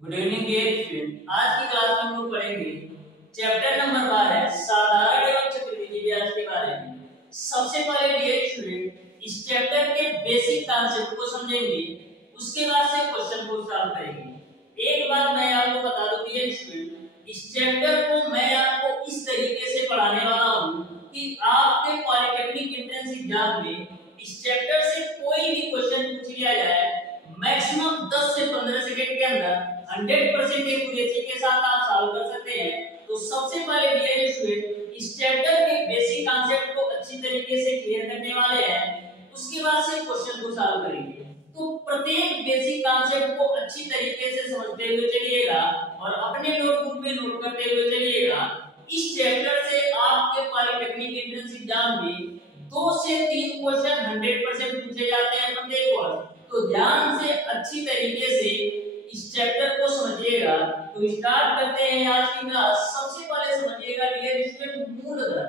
Good evening dear student. आज की class में हम लोग पढ़ेंगे चैप्टर नंबर 12 साधारण एवं चक्रवृद्धि ब्याज के बारे में। सबसे पहले डियर स्टूडेंट इस चैप्टर के बेसिक कॉन्सेप्ट को समझेंगे, उसके बाद से क्वेश्चन को सॉल्व करेंगे। एक बात मैं आपको बता दूं डियर स्टूडेंट, इस चैप्टर को मैं आपको इस तरीके से पढ़ाने वाला हूं कि आपके पॉलिटेक्निक एंट्रेंस एग्जाम में इस चैप्टर से कोई भी क्वेश्चन पूछ लिया जाए, मैक्सिमम 10 से 15 सेकंड के अंदर 100% एक्यूरेसी के साथ आप सॉल्व कर सकते हैं। तो सबसे पहले डियर स्टूडेंट इस चैप्टर के बेसिक कॉन्सेप्ट को अच्छी तरीके से क्लियर करने वाले हैं, उसके बाद से क्वेश्चन को सॉल्व करेंगे। तो प्रत्येक बेसिक कॉन्सेप्ट को अच्छी तरीके से समझते हुए चलिएगा और अपने नोटबुक में नोट करते हुए चलिएगा। इस चैप्टर से आपके पॉलिटेक्निक एंट्रेंस एग्जाम में 2 से 3 क्वेश्चन 100% पूछे जाते हैं प्रत्येक वर्ष। तो ध्यान से अच्छी तरीके से इस चैप्टर को समझिएगा। तो स्टार्ट करते हैं आज की क्लास। सबसे पहले समझिएगा डियर स्टूडेंट मूलधन।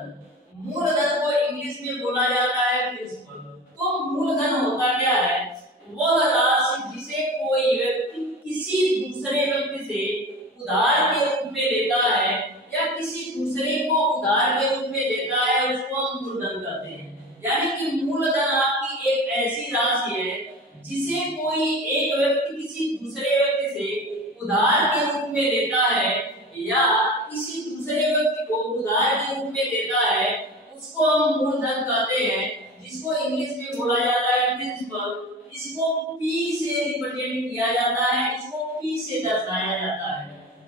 मूलधन को इंग्लिश में बोला जाता है प्रिंसिपल। तो मूलधन होता क्या है? वह राशि जिसे कोई व्यक्ति किसी दूसरे व्यक्ति से उधार के रूप में लेता है या किसी दूसरे को उधार के रूप में देता है, उसको हम मूलधन कहते हैं। यानी कि मूलधन आपकी एक ऐसी राशि है जिसे कोई एक व्यक्ति किसी दूसरे व्यक्ति से उधार के रूप में लेता है या किसी दूसरे व्यक्ति को उधार के रूप में देता है, उसको हम मूलधन कहते हैं, जिसको इंग्लिश में बोला जाता है प्रिंसिपल। इसको P से रिप्रेजेंट किया जाता है, इसको P से दर्शाया जाता है।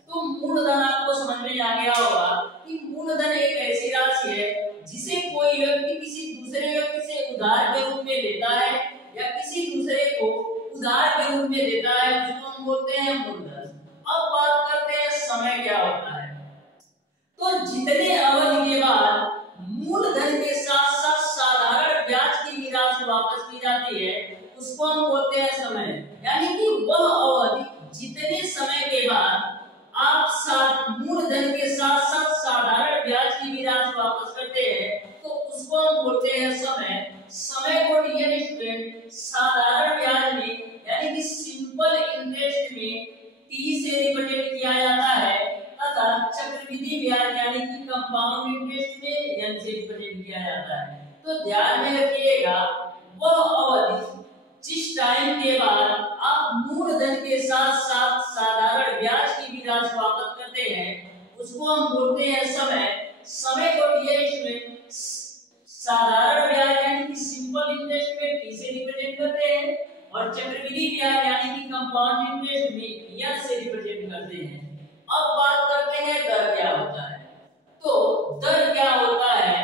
तो मूलधन आपको समझ में आ गया होगा कि मूलधन एक ऐसी राशि है जिसे कोई व्यक्ति किसी दूसरे व्यक्ति से उधार के रूप में लेता है या किसी दूसरे को उधार के रूप में देता है, उसको हम बोलते हैं मूलधन। अब बात करते हैं समय क्या होता है। तो जितने अवधि के बाद मूलधन के साथ साथ साधारण ब्याज की भी राशि वापस की जाती है, उसको हम बोलते हैं समय। यानी कि वह अवधि जितने समय के बाद आप मूलधन के साथ साथ साधारण ब्याज की भी राशि वापस करते हैं, तो उसको हम बोलते हैं समय। समय को डियर स्टूडेंट साधारण ब्याज में यानी कि सिंपल इंटरेस्ट में T से रिप्रेजेंट किया जाता है तथा चक्रवृद्धि ब्याज यानी कि कंपाउंड इंटरेस्ट में N से रिप्रेजेंट किया जाता है। तो ध्यान में रखिएगा, वह अवधि जिस टाइम के बाद आप मूलधन के साथ साथ साधारण ब्याज की भी राशि वापस करते हैं, उसको हम बोलते हैं समय। समय को डियर स्टूडेंट साधारण ब्याज यानी कि सिंपल इंटरेस्ट में T से रिप्रेजेंट करते हैं और चक्रवृद्धि ब्याज यानी कि कंपाउंड इंटरेस्ट में N से रिप्रेजेंट करते हैं। अब बात करते हैं दर क्या होता है। तो दर क्या होता है?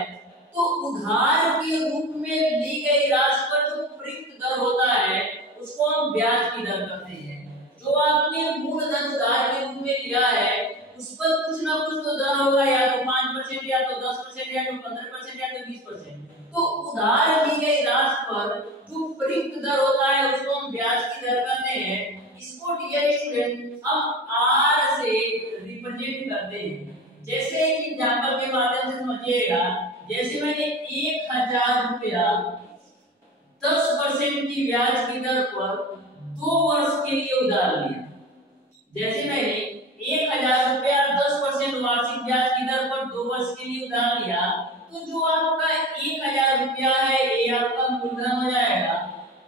तो उधार के रूप में ली गई राशि पर जो प्रयुक्त दर होता है, उसको हम ब्याज की दर कहते हैं। जो आपने मूलधन उधार के रूप में लिया है, उस पर कुछ ना कुछ तो दर होगा, या तो 5% या तो 10% या तो 15% या तो 20%। तो उधार ली गई राशि पर जो प्रयुक्त दर होता है, उसको हम ब्याज की दर कहते हैं। इसको डियर स्टूडेंट हम R से रिप्रेजेंट करते हैं। जैसे एक एग्जांपल के माध्यम से समझिएगा। जैसे मैंने 1000 रुपया 10% की ब्याज की दर पर 2 वर्ष के लिए उधार लिया। जैसे मैंने 1000 रुपया 10% वार्षिक ब्याज की दर पर 2 वर्ष के लिए उधार लिया, तो जो आपका 1000 रुपया है ये आपका मूलधन हो जाएगा।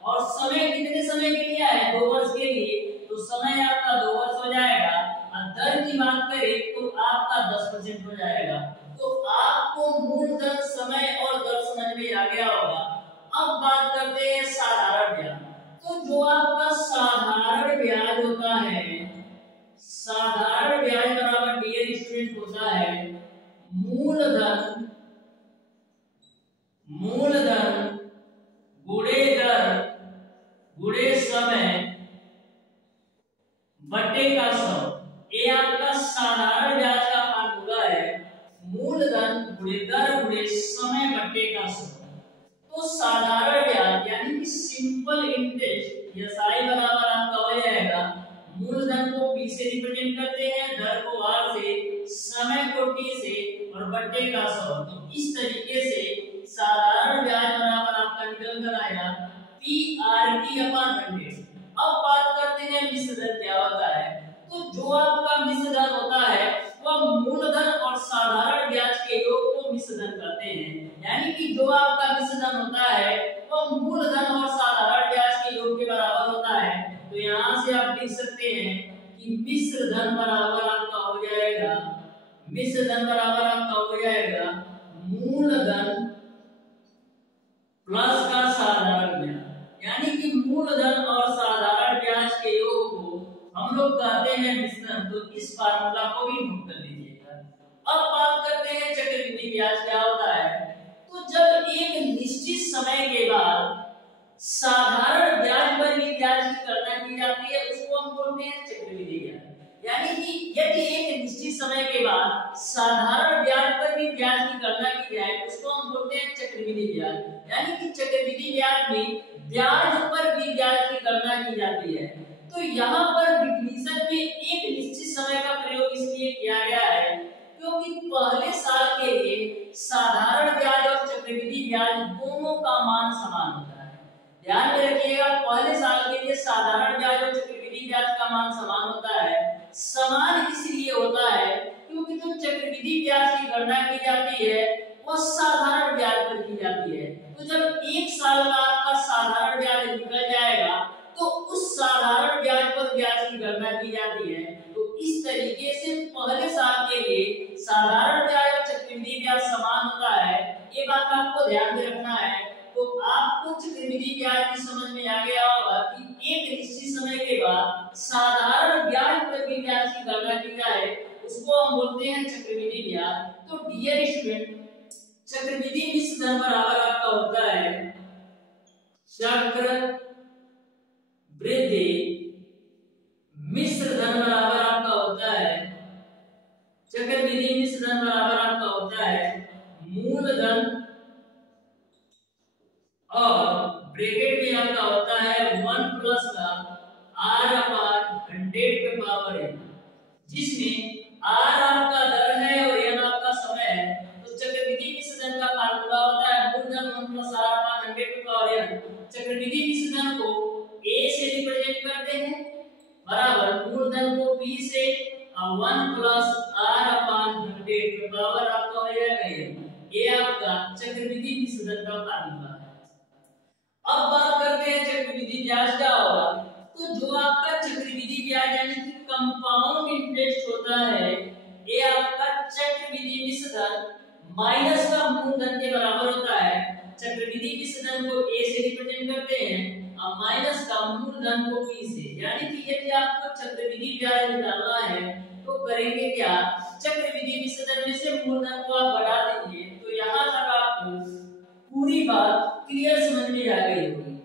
और समय कितने समय के लिए है? 2 वर्ष के लिए, तो समय आपका 2 वर्ष हो जाएगा। और दर की बात करें तो आपका 10% हो जाएगा। तो आपको मूलधन, समय और दर समझ में आ गया होगा। अब बात करते हैं साधारण ब्याज। तो जो आपका साधारण ब्याज होता है, साधारण ब्याज बराबर डियर स्टूडेंट होता है मूलधन गुणे दर गुणे समय बटे का 100। ये आपका साधारण ब्याज का फार्मूला है, मूलधन गुणे दर गुणे समय बटे का 100। तो साधारण ब्याज यानी कि सिंपल इंटरेस्ट SI बराबर आपका हो जाएगा, मूलधन को P से रिप्रेजेंट करते हैं, दर को R से, समय को T से और बट्टे का 100। तो इस तरीके से साधारण ब्याज बराबर आपका निकल कर आएगा PRT/100। अब बात करते हैं मिश्र दर क्या होता है। तो हैं कि मिश्र धन बराबर आपका हो जाएगा, मिश्र धन बराबर आपका हो जाएगा मूलधन प्लस का साधारण ब्याज, यानी कि मूलधन और साधारण ब्याज के योग को हम लोग कहते हैं मिश्रण। तो इस फार्मूला को भी नोट कर लीजिएगा। अब बात करते हैं चक्रवृद्धि ब्याज क्या होता है। तो जब एक निश्चित समय के बाद साधारण ब्याज पर भी ब्याज की गणना की जाती है, उसको हम बोलते हैं चक्रवृद्धि ब्याज। यानी कि यदि एक निश्चित समय के बाद साधारण ब्याज पर भी ब्याज की गणना की जाए, उसको हम बोलते हैं चक्रवृद्धि ब्याज। यानी कि चक्रवृद्धि ब्याज में ब्याज पर भी ब्याज की गणना की जाती है। तो यहाँ पर डिफिनीशन में एक निश्चित समय का प्रयोग इसलिए किया गया है क्योंकि पहले साल के लिए साधारण ब्याज और चक्रवृद्धि ब्याज दोनों का मान समान होता है। ध्यान में रखिएगा, पहले साल के लिए साधारण ब्याज और चक्रवृद्धि ब्याज का मान समान होता है। समान इसलिए होता है क्योंकि जो चक्रवृद्धि ब्याज की गणना की जाती है वो साधारण ब्याज पर की जाती है। तो जब एक साल का आपका साधारण ब्याज निकल जाएगा तो उस साधारण ब्याज पर ब्याज की गणना की जाती है। तो इस तरीके से पहले साल के लिए साधारण ब्याज और चक्रवृद्धि ब्याज समान होता है। ये बात आपको ध्यान में रखना है। तो आपको चक्रवृद्धि ब्याज की समझ में आ गया होगा कि एक निश्चित समय के बाद साधारण ब्याज पर भी ब्याज की गणना की जाए, उसको हम बोलते हैं चक्रवृद्धि ब्याज। तो डियर स्टूडेंट, चक्रवृद्धि मिश्र धन बराबर आपका होता है चक्रवृद्धि मिश्र धन बराबर आपका होता है, चक्रवृद्धि मिश्र धन बराबर आपका होता है मूलधन और ब्रैकेट में आपका होता है 1 प्लस का r अपान 100 के पावर n, जिसमें r आपका दर है और n आपका समय है। तो चक्रवृद्धि मिश्र धन का फार्मूला होता है मूलधन 1 प्लस r अपान 100 के पावर n। चक्रवृद्धि मिश्र धन को a से रिप्रेजेंट करते हैं बराबर मूलधन को b से 1 प्लस r अपान 100 के पावर आपका हो जाएगा। ये आपका चक्रवृद्धि मिश्र धन का फार्मूला है। अब बात करते हैं चक्रवृद्धि ब्याज क्या होगा। तो जो आपका चक्रवृद्धि ब्याज यानी कि कंपाउंड इंटरेस्ट होता है, ये आपका चक्रवृद्धि मिश्र धन माइनस का मूलधन के बराबर होता है। चक्रवृद्धि मिश्र धन को a से रिप्रेजेंट करते हैं और माइनस का मूलधन को b से। यानी कि यदि आपको चक्रवृद्धि ब्याज निकालना है तो करेंगे क्या, चक्रवृद्धि मिश्र धन में से मूलधन को आप बढ़ा दीजिए। तो यहाँ तक आपको पूरी बात क्लियर समझ में आ गई होगी।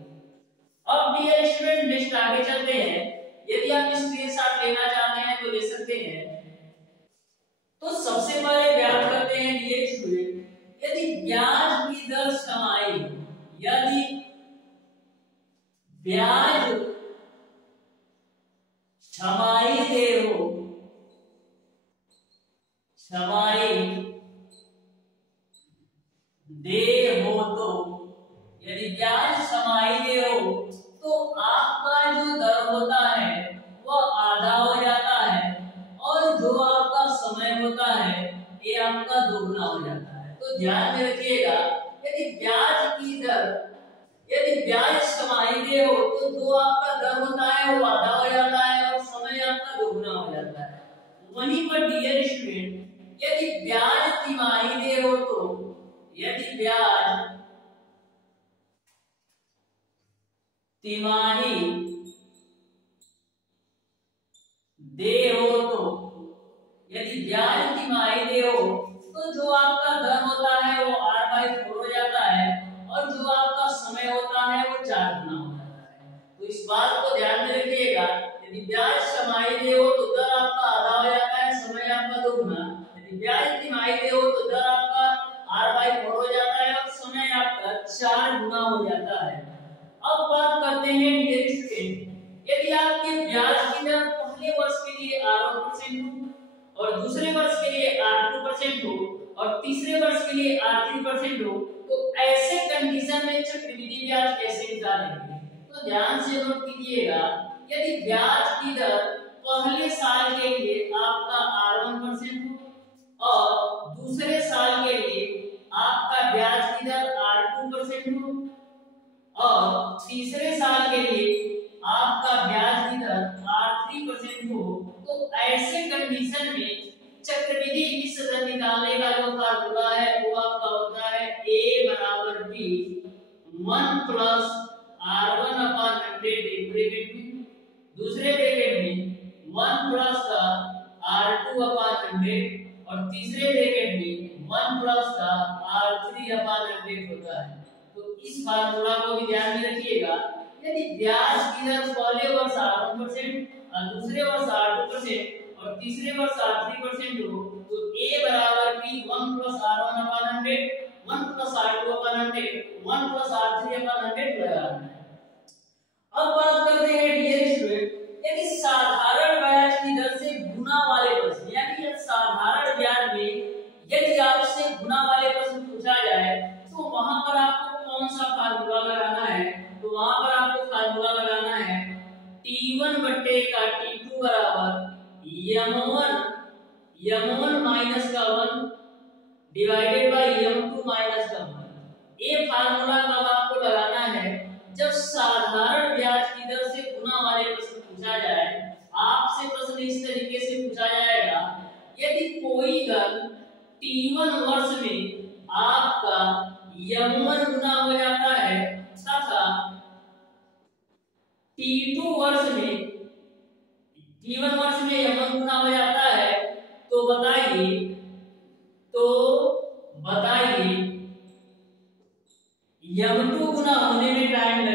अब डियर स्टूडेंट, नेक्स्ट आगे चलते हैं। यदि आप स्क्रीनशॉट लेना चाहते हैं तो ले सकते हैं। तो सबसे पहले ब्याज करते हैं डियर स्टूडेंट, यदि ब्याज की दर समाई, यदि ब्याज समाई दे हो, समाई दे हो, तो यदि ब्याज समाई दे हो तो आपका जो दर होता है वह आधा हो जाता है और जो आपका समय होता है ये आपका दोगुना हो जाता है। तो ध्यान में रखिएगा, यदि ब्याज की दर, यदि ब्याज समाई दे हो तो जो आपका दर होता है वो आधा हो जाता है और समय आपका दोगुना हो जाता है। वहीं पर डियर स्टूडेंट, यदि ब्याज तिमाही दे हो तो, यदि ब्याज तिमाही दे हो तो, यदि ब्याज तिमाही दे हो तो जो आपका दर होता है वो r/4 हो जाता है और जो आपका समय होता है वो 4 गुना हो जाता है। तो इस बात को ध्यान में रखिएगा, यदि ब्याज समाई दे हो तो दर आपका आधा हो जाता है, समय आपका 2 गुना। यदि ब्याज तिमाही दे हो तो दर आपका r/4 हो जाता है और समय आपका 4 गुना हो जाता है। अब बात करते हैं डियर स्टूडेंट, यदि आपके ब्याज की दर पहले वर्ष के लिए r1% हो और दूसरे वर्ष के लिए r2% हो और तीसरे वर्ष के लिए r3% हो, तो ऐसे कंडीशन में चक्रवृद्धि ब्याज कैसे निकालेंगे। तो ध्यान से नोट कीजिएगा, यदि ब्याज की दर पहले साल के लिए आपका r1% हो और दूसरे साल के लिए आपका ब्याज की दर r2% हो और तीसरे साल के लिए आपका ब्याज की दर r3% परसेंट हो, तो ऐसे कंडीशन में चक्रवृद्धि मिश्र दर निकालने का जो फार्मूला है वो आपका होता है a बराबर b 1 प्लस r1 अपॉन 100 एक ब्रैकेट में, दूसरे ब्रैकेट में 1 प्लस का r2 अपॉन 100 और तीसरे ब्रैकेट में 1 प्लस का r3 अपॉन 100 होता है। तो इस फार्मूला को भी ध्यान में रखिएगा। यदि ब्याज की दर पहले वर्ष 8% और दूसरे वर्ष 8% और तीसरे वर्ष 3% हो, तो a बराबर b 1 plus r1 upon 100 1 plus r2 upon 100 1 plus r3 upon 100 लगाना है। अब बात करते हैं डियर स्टूडेंट, यदि साधारण ब्याज की दर से गुना वाले प्रश्न, यानी साधारण ब्याज में यदि आपसे गुना वाले प्रश्न पूछा जाए तो वहां पर आपको कौन सा फार्मूला लगाना है? तो वहां पर आपको फार्मूला लगाना है T1 बट्टे का T2 बराबर m1 माइनस का 1 डिवाइडेड बाय m2 माइनस का 1। ये फार्मूला कब आपको लगाना है? जब साधारण ब्याज की दर से गुना वाले प्रश्न पूछा जाए। आपसे प्रश्न इस तरीके से पूछा जाएगा, यदि कोई धन T1 वर्ष में आपका m1 गुना हो जाता है तथा T1 वर्ष में m1 गुना हो जाता है, तो बताइए m2 गुना होने में टाइम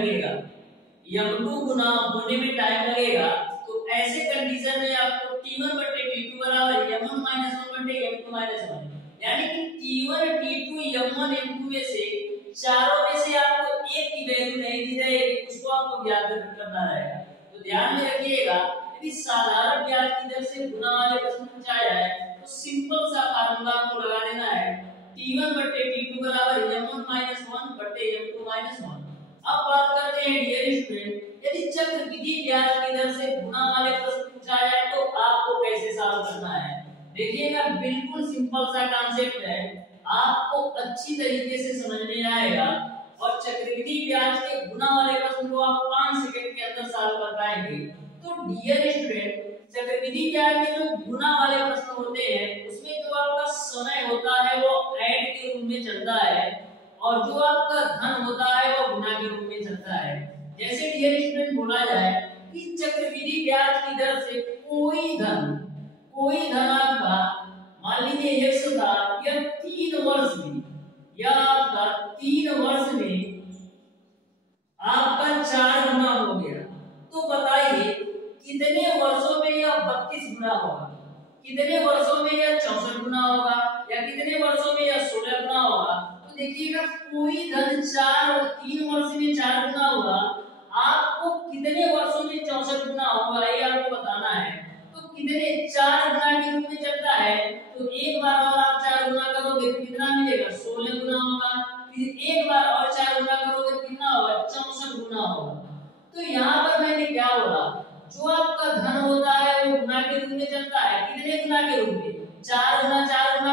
लगेगा, तो ऐसे कंडीशन में आपको T1 बटे T2 बराबर m1 माइनस 1 बटे m2 माइनस 1, यानी कि T1 T2 m1 m2 में से चारों में से आपको एक की वैल्यू नहीं दी जाएगी, उसको आपको ज्ञात करना रहेगा। तो ध्यान में रखिएगा, यदि साधारण ब्याज की दर से गुना वाले प्रश्न पूछा जाए तो सिंपल सा फार्मूला आपको लगा देना है T1 बटे T2 बराबर m1 माइनस 1 बटे m2 माइनस 1। अब बात करते हैं डियर स्टूडेंट, यदि चक्रवृद्धि ब्याज की दर से गुना वाले प्रश्न पूछा जाए तो आपको कैसे सॉल्व करना है? देखिएगा, बिल्कुल सिंपल सा कॉन्सेप्ट है, आपको अच्छी तरीके से समझ में आएगा और चक्रवृद्धि ब्याज के गुना वाले प्रश्न को आप 5 सेकंड के अंदर सॉल्व कर पाएंगे। तो डियर स्टूडेंट, चक्रवृद्धि ब्याज के जो गुना वाले प्रश्न होते हैं उसमें जो आपका समय होता है वो ऐड के रूप में चलता है और जो आपका धन होता है वो गुना के रूप में चलता है। जैसे डियर स्टूडेंट बोला जाए कि चक्रवृद्धि ब्याज की दर से कोई धन आपका मान लीजिए 100 था, यह 3 वर्ष में आपका 4 गुना हो गया, तो बताइए कितने वर्षों में यह 32 गुना होगा, कितने वर्षों में यह 64 गुना होगा या कितने वर्षों में यह 16 गुना होगा? तो देखिएगा, कोई धन 3 वर्ष में 4 गुना होगा, आपको कितने वर्षों में 64 गुना होगा ये आपको बताना है। तो कितने 4 गुना के रूप में चलता है, तो एक बार और आप 4 गुना करोगे तो कितना मिलेगा? 16 गुना होगा। फिर एक बार और 4 गुना करोगे तो कितना होगा? 64 गुना होगा। तो यहाँ पर मैंने क्या बोला, जो आपका धन होता है वो गुना के रूप में चलता है, कितने गुना के रूप में? 4 गुना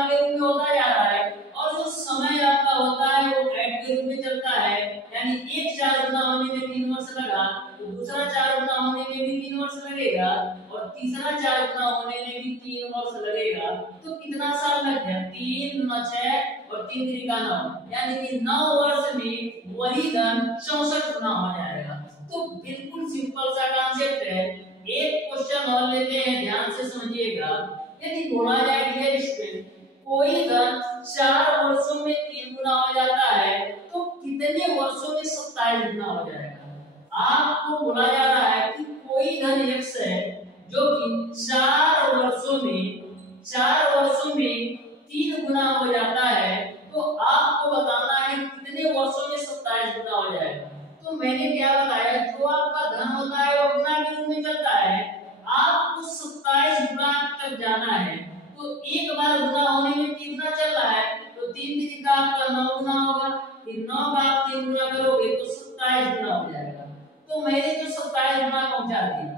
के रूप में होता जा रहा है, और जो समय आपका होता है वो ऐड के रूप में चलता है, यानी एक 4 गुना होने में 3 वर्ष लगा, तो दूसरा 4 गुना होने में भी 3 वर्ष लगेगा और तीसरा 4 गुना होने में भी 3 वर्ष लगेगा। तो कितना साल लग गया? 3 गुना 6 और 3 त्रिका 9, यानी कि 9 वर्ष में वही धन 64 गुना हो जाएगा। तो बिल्कुल सिंपल सा कॉन्सेप्ट है। एक क्वेश्चन और लेते हैं, ध्यान से समझिएगा। यदि बोला जाए डियर स्टूडेंट, कोई धन 4 वर्षों में 3 गुना हो जाता है, तो कितने वर्षों में 27 गुना हो जाएगा? आपको बोला जा रहा है कि कोई धन x है जो कि 4 वर्षों में 3 गुना हो जाता है, तो आपको बताना है कितने वर्षों में 27 गुना हो जाएगा। तो मैंने क्या बताया, जो आपका धन होता है वो गुना के रूप में चलता है, आपको 27 गुना तक जाना है। तो एक बार गुना होने में कितना चल रहा है, तो 3 त्रिका आपका 9 गुना होगा, फिर 9 का आप 3 गुना करोगे तो 27 गुना हो जाएगा। तो मैंने जो 27 गुना पहुंचा दिया।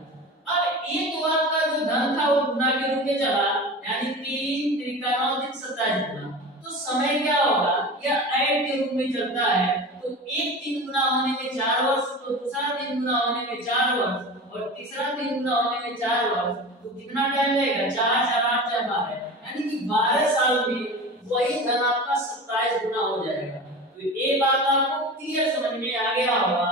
अब एक बार का जो धन था वो गुना के रूप में चला, यानी 3 त्रिका 9 3 27 गुना। तो समय क्या होगा, यह ऐड के रूप में चलता है। तो एक 3 गुना होने में 4 वर्ष, तो दूसरा 3 गुना होने में 4 वर्ष, और तीसरा 3 गुना होने में 4 वर्ष, तो कितना टाइम लगेगा? 4 4 8 4 12, यानी कि 12 साल में वही धन आपका 27 गुना हो जाएगा। तो ये बात आपको क्लियर समझ में आ गया होगा।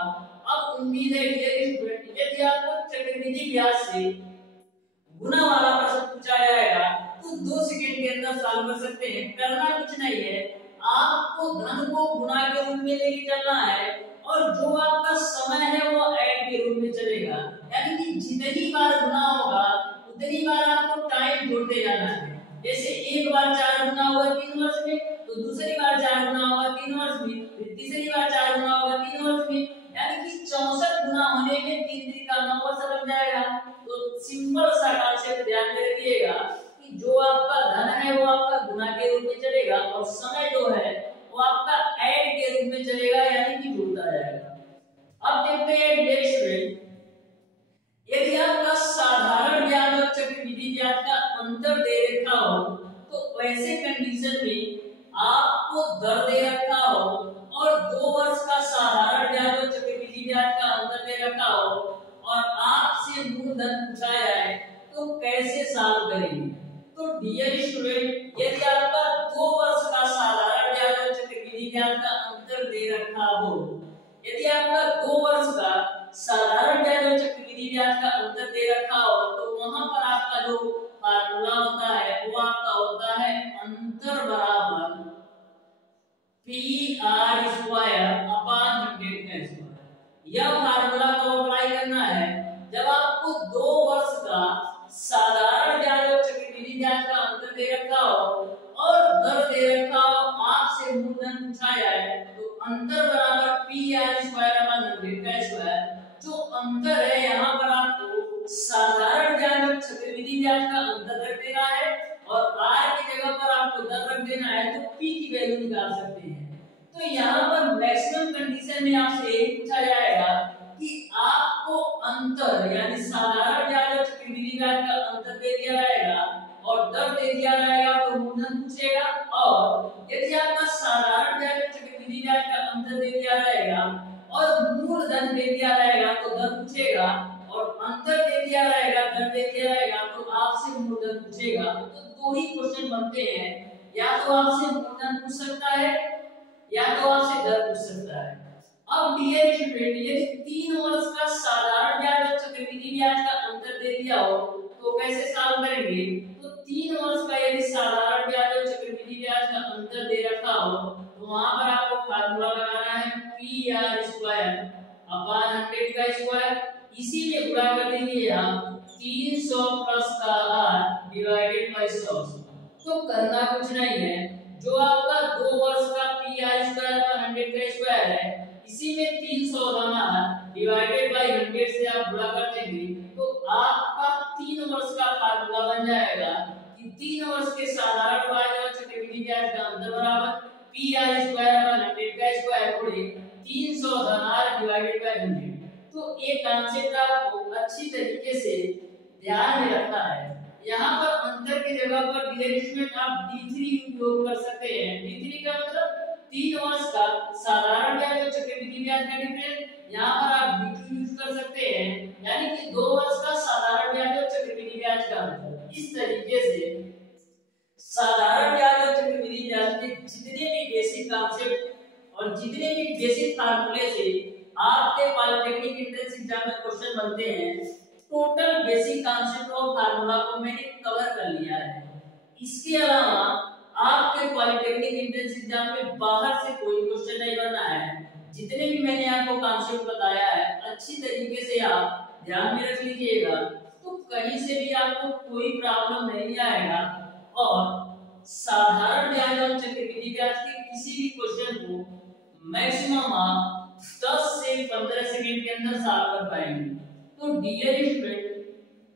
अब उम्मीद है कि स्टूडेंट यदि आपको चक्रवृद्धि ब्याज से गुना वाला प्रश्न पूछा जाएगा तो 2 सेकंड के अंदर सॉल्व कर सकते हैं। करना कुछ नहीं है, आपको धन को गुना के रूप में लेके चलना है और जो आपका समय है वो ऐड के रूप में चलेगा, यानी कि जितनी बार गुना होगा उतनी बार आपको टाइम जोड़ते जाना है। जैसे एक बार 4 गुना होगा 3 वर्ष में, तो दूसरी बार 4 गुना होगा 3 वर्ष में, फिर तीसरी बार 4 गुना होगा 3 वर्ष में, यानी कि 64 गुना होने में 3 3 का 9 वर्ष लग जाएगा। तो सिंपल सा कॉन्सेप्ट ध्यान में रखिएगा कि जो आपका धन है वो आपका गुना के रूप में चलेगा और समय जो है वो आपका ऐड के रूप में चलेगा, यानी कि जुड़ता जाएगा। अब देखते हैं डियर स्टूडेंट, यदि आपका साधारण ब्याज और चक्रवृद्धि ब्याज का अंतर दे रखा हो तो वैसे कंडीशन में आपको दर दे रखा हो और 2 वर्ष का साधारण ब्याज और चक्रवृद्धि ब्याज का अंतर दे रखा हो और आपसे मूलधन पूछा जाए तो कैसे सॉल्व करेंगे? तो डियर स्टूडेंट, यदि आपका 2 वर्ष का साधारण ब्याज और चक्रवृद्धि ब्याज का अंतर दे रखा हो, यदि आपका 2 वर्ष का साधारण ब्याज और चक्रवृद्धि ब्याज का अंतर दे रखा हो तो वहां पर आपका जो फार्मूला होता है वो आपका होता है अंतर बराबर PR स्क्वायर अपॉन 100 का स्क्वायर। यह फार्मूला को अप्लाई करना है जब आपको 2 वर्ष का साधारण ब्याज और चक्रवृद्धि ब्याज का अंतर दे रखा हो और दर दे रखा हो, आपसे मूलधन पूछा जाए तो अंतर बराबर PR स्क्वायर अपॉन 100 का स्क्वायर। जो अंतर है यहाँ पर आपको साधारण ब्याज और चक्रवृद्धि ब्याज का अंतर रख देना है और R की जगह पर आपको दर रख देना है, तो P की वैल्यू निकाल सकते हैं। तो यहाँ पर मैक्सिमम कंडीशन में आपसे यही पूछा जाएगा कि आपको अंतर यानी साधारण ब्याज और चक्रवृद्धि ब्याज का अंतर दे दिया जाएगा और दर दे दिया जाएगा तो मूलधन पूछेगा, और यदि आपका साधारण ब्याज और चक्रवृद्धि ब्याज का अंतर दे दिया जाएगा और मूलधन दे दिया जाएगा तो दर पूछेगा, और अंतर दे दिया जाएगा दर दे दिया जाएगा तो आपसे मूलधन पूछेगा। तो 2 ही क्वेश्चन बनते हैं, या तो आपसे मूलधन पूछ सकता है या तो आपसे दर पूछ सकता है। अब डियर स्टूडेंट, यदि 3 वर्ष का साधारण ब्याज और चक्रवृद्धि ब्याज का अंतर दे दिया हो तो कैसे सॉल्व करेंगे? तो 3 वर्ष का यदि साधारण ब्याज और चक्रवृद्धि ब्याज का अंतर दे रखा हो तो वहां पर आपको फार्मूला लगाना है PR स्क्वायर अपॉन 100 का स्क्वायर। इसी में गुणा कर दीजिए आप 300 प्लस का R डिवाइडेड बाय 100। तो करना कुछ नहीं है, जो आपका 2 वर्ष का PR स्क्वायर अपॉन 100 का स्क्वायर है, इसी में 300 R डिवाइडेड बाय 100 से आप गुणा कर देंगे तो आपका 3 वर्ष का फार्मूला बन जाएगा कि 3 वर्ष के साधारण ब्याज और चक्रवृद्धि ब्याज का अंतर बराबर PR स्क्वायर अपॉन 100 का स्क्वायर गुणे 300 R डिवाइडेड बाय 100। तो एक कॉन्सेप्ट आपको अच्छी तरीके से ध्यान में रखना है। यहाँ पर अंतर की जगह पर डियर स्टूडेंट आप D3 उपयोग कर सकते हैं। D3 का मतलब 3 वर्ष का साधारण ब्याज और चक्रवृद्धि ब्याज का डिफरेंस, यहाँ पर आप D2 यूज कर सकते हैं, यानी कि 2 वर्ष का साधारण ब्याज और चक्रवृद्धि ब्याज का अंतर। इस तरीके से साधारण ब्याज और चक्रवृद्धि ब्याज के जितने भी बेसिक कॉन्सेप्ट और जितने भी बेसिक फार्मूले से आपके पॉलिटेक्निक एंट्रेंस एग्जाम में क्वेश्चन बनते हैं, टोटल बेसिक कॉन्सेप्ट और फार्मूला को मैंने कवर कर लिया है। इसके अलावा आपके पॉलिटेक्निक एंट्रेंस एग्जाम में बाहर से कोई क्वेश्चन नहीं बनना है। जितने भी मैंने आपको कॉन्सेप्ट बताया है अच्छी तरीके से आप ध्यान में रख लीजिएगा, तो कहीं से भी आपको कोई प्रॉब्लम नहीं आएगा और साधारण ब्याज और चक्रवृद्धि ब्याज के किसी भी क्वेश्चन को मैक्सिमम आप 10 से 15 सेकंड के अंदर सॉल्व कर पाएंगे। तो डियर स्टूडेंट,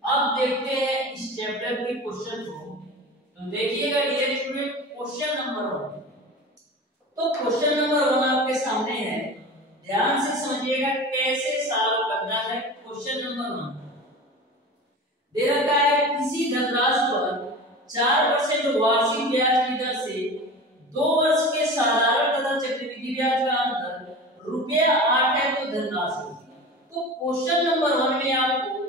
अब देखते हैं इस चैप्टर के क्वेश्चन को। तो देखिएगा डियर स्टूडेंट, क्वेश्चन नंबर 1। तो क्वेश्चन नंबर 1 आपके सामने है, ध्यान से समझिएगा कैसे सॉल्व करना है। क्वेश्चन नंबर 1 दे रखा है, किसी धनराशि पर 4% वार्षिक ब्याज की दर से 2 वर्ष के साधारण तथा चक्रवृद्धि ब्याज का अंतर ₹8 है तो धनराशि। तो क्वेश्चन नंबर 1 में आपको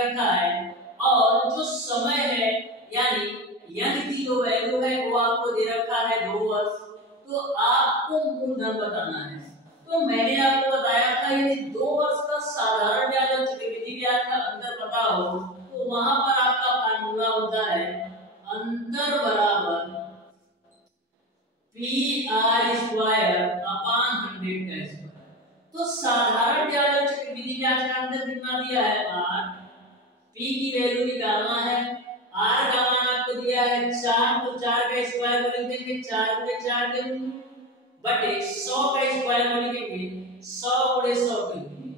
रखा है और जो समय है यानी n की जो वैल्यू है वो आपको दे रखा है 2 वर्ष। तो आपको मूलधन बताना है। तो मैंने आपको बताया था यदि 2 वर्ष का साधारण ब्याज और चक्रवृद्धि ब्याज का अंतर पता हो तो वहां पर आपका फार्मूला होता है अंतर बराबर PR स्क्वायर अपान 100 का स्क्वायर। तो साधारण ब्याज और चक्रवृद्धि ब्याज का अंतर कितना दिया है 8, P की वैल्यू निकालना है, R का मान आपको दिया है 4, तो 4 का स्क्वायर को लिख देंगे 4 गुणे 4 के रूप में बटे 100 का स्क्वायर को लिखेंगे 100 गुणे 100 के रूप में।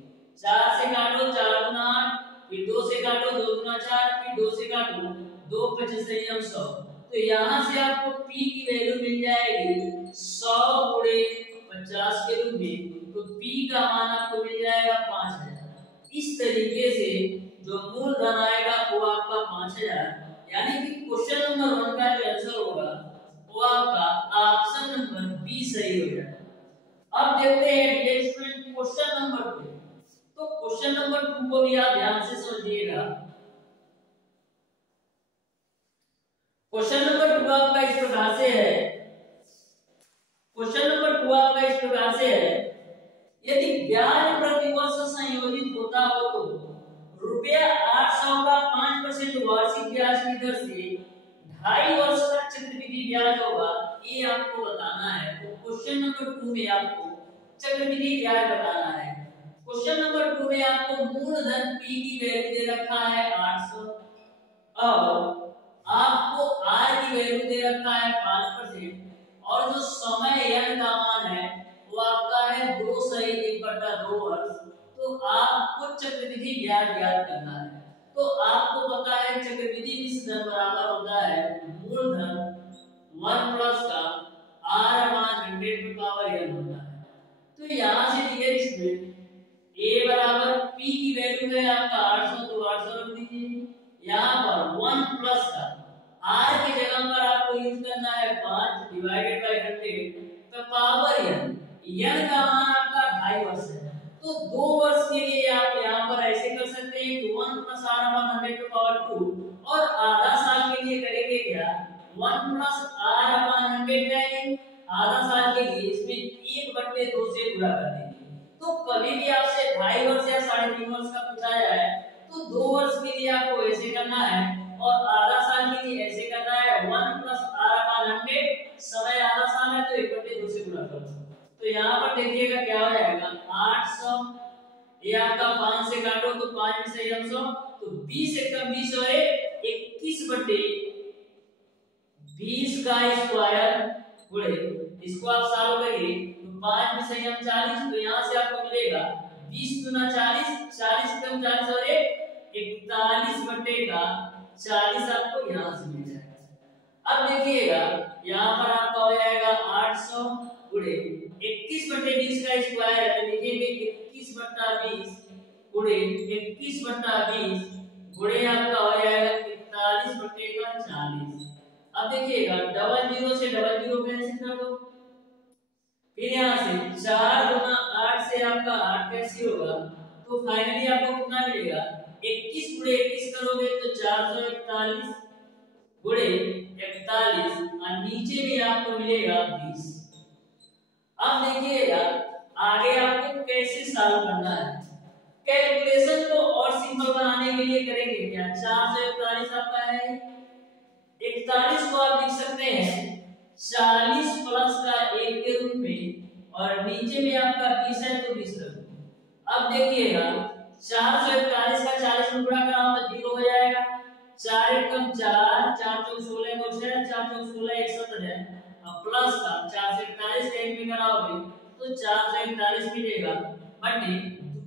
4 से काटो 4 गुना 8, फिर 2 से काटो 2 गुना 4, फिर 2 से काटो 2 25 100। तो यहाँ से आपको P की वैल्यू मिल जाएगी 100 गुणे 50 के रूप में। तो P का मान आपको मिल जाएगा 5000। इस तरीके से जो मूलधन आएगा वो आपका 5000, यानी कि क्वेश्चन नंबर 1 का जो आंसर होगा वो आपका ऑप्शन नंबर बी सही हो जाएगा। अब देखते हैं डियर स्टूडेंट क्वेश्चन नंबर 2। तो क्वेश्चन नंबर 2 को भी आप ध्यान से समझिएगा। क्वेश्चन नंबर 2 आपका इस प्रकार से है। क्वेश्चन नंबर 2 आपका इस प्रकार से है, यदि ब्याज प्रति वर्ष संयोजित होता हो तो रुपया 800 का 5% वार्षिक ब्याज की दर से 2.5 वर्ष का चक्रवृद्धि ब्याज होगा, ये आपको बताना है। तो क्वेश्चन नंबर 2 में आपको चक्रवृद्धि ब्याज बताना है। क्वेश्चन नंबर 2 में आपको मूलधन P की वैल्यू दे रखा है 800 और आपको R की वैल्यू दे रखा है 5% और जो समय n का मान है वो आपका है 2 सही 1/2 वर्ष। तो आपको चक्रवृद्धि ब्याज ज्ञात करना है। तो आपको पता है चक्रवृद्धि मिश्रण बराबर होता है मूलधन 1 प्लस का R अपान 100 की पावर n होता है। तो यहाँ से डियर स्टूडेंट A बराबर P की वैल्यू है आपका 800, तो 800 रख दीजिए। यहाँ पर 1 प्लस का R की जगह पर आपको यूज करना है 5 डिवाइडेड बाय 100 का पावर n। n का मान आपका 2.5 वर्ष है। तो 2 वर्ष के लिए आप यहाँ पर ऐसे कर सकते हैं कि 1 प्लस R अपान 100 की पावर 2 और आधा साल के लिए करेंगे क्या 1 प्लस R अपान 100 है आधा साल के लिए इसमें 1/2 से गुणा कर देंगे। तो कभी भी आपसे 2.5 वर्ष या 3.5 वर्ष का पूछा जाए तो 2 वर्ष के लिए आपको ऐसे करना है और आधा साल के लिए ऐसे करना है 1 प्लस R अपान 100, समय आधा साल है तो 1/2 से गुणा कर दो। तो यहाँ पर देखिएगा क्या हो जाएगा 800, ये आपका 5 से काटो तो 5 में से 100, तो 20 एकम 20 और 21/20 का स्क्वायर गुणे इसको आप सॉल्व करिए तो 5 में से 40, तो यहाँ से आपको मिलेगा 20 गुना 40, 40 एकम 40 और 41/40 आपको यहाँ से मिल जाएगा। अब देखिएगा यहाँ पर आपका हो जाएगा 800 गुणे 21/20 का स्क्वायर है तो लिखेंगे 21/20 गुणे 21/20 गुणे आपका हो जाएगा 41/40। अब देखिएगा डबल जीरो से डबल जीरो कैंसिल कर दो, फिर यहाँ से 4 गुना 8 से आपका 8 कैंसिल होगा तो फाइनली आपको कितना मिलेगा 21 गुणे 21 करोगे तो 441 गुणे 41 और नीचे भी आपको मिलेगा 20। अब देखिएगा आगे आपको कैसे सॉल्व करना है। कैलकुलेशन को और सिंपल बनाने के लिए करेंगे क्या 441 आपका है 41 को आप लिख सकते हैं 40 प्लस का 1 के रूप में और नीचे में आपका 20 है तो 20 रख दो। अब देखिएगा 441 का 40 में गुणा कराओ तो 0 हो जाएगा, 4 एकम 4, 4 चौक 16 को 6, 4 चौक 16 170 है और प्लस का 441 का 1 में कराओगे तो 441 मिलेगा बटे